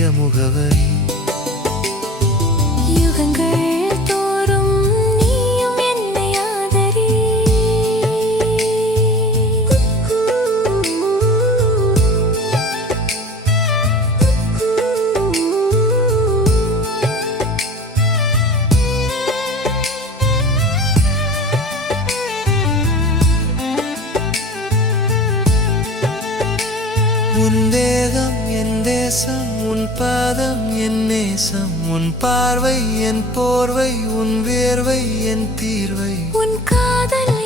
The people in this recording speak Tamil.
புதிய முகவரி. யுகங்கள் தோறும் நீயும் என்னை ஆதரி. உன் தேகம் என் தேசம், உன் பாதம் என் நேசம், உன் பார்வை என் போர்வை, உன் வேர்வை என் தீர்வை. உன் காதல்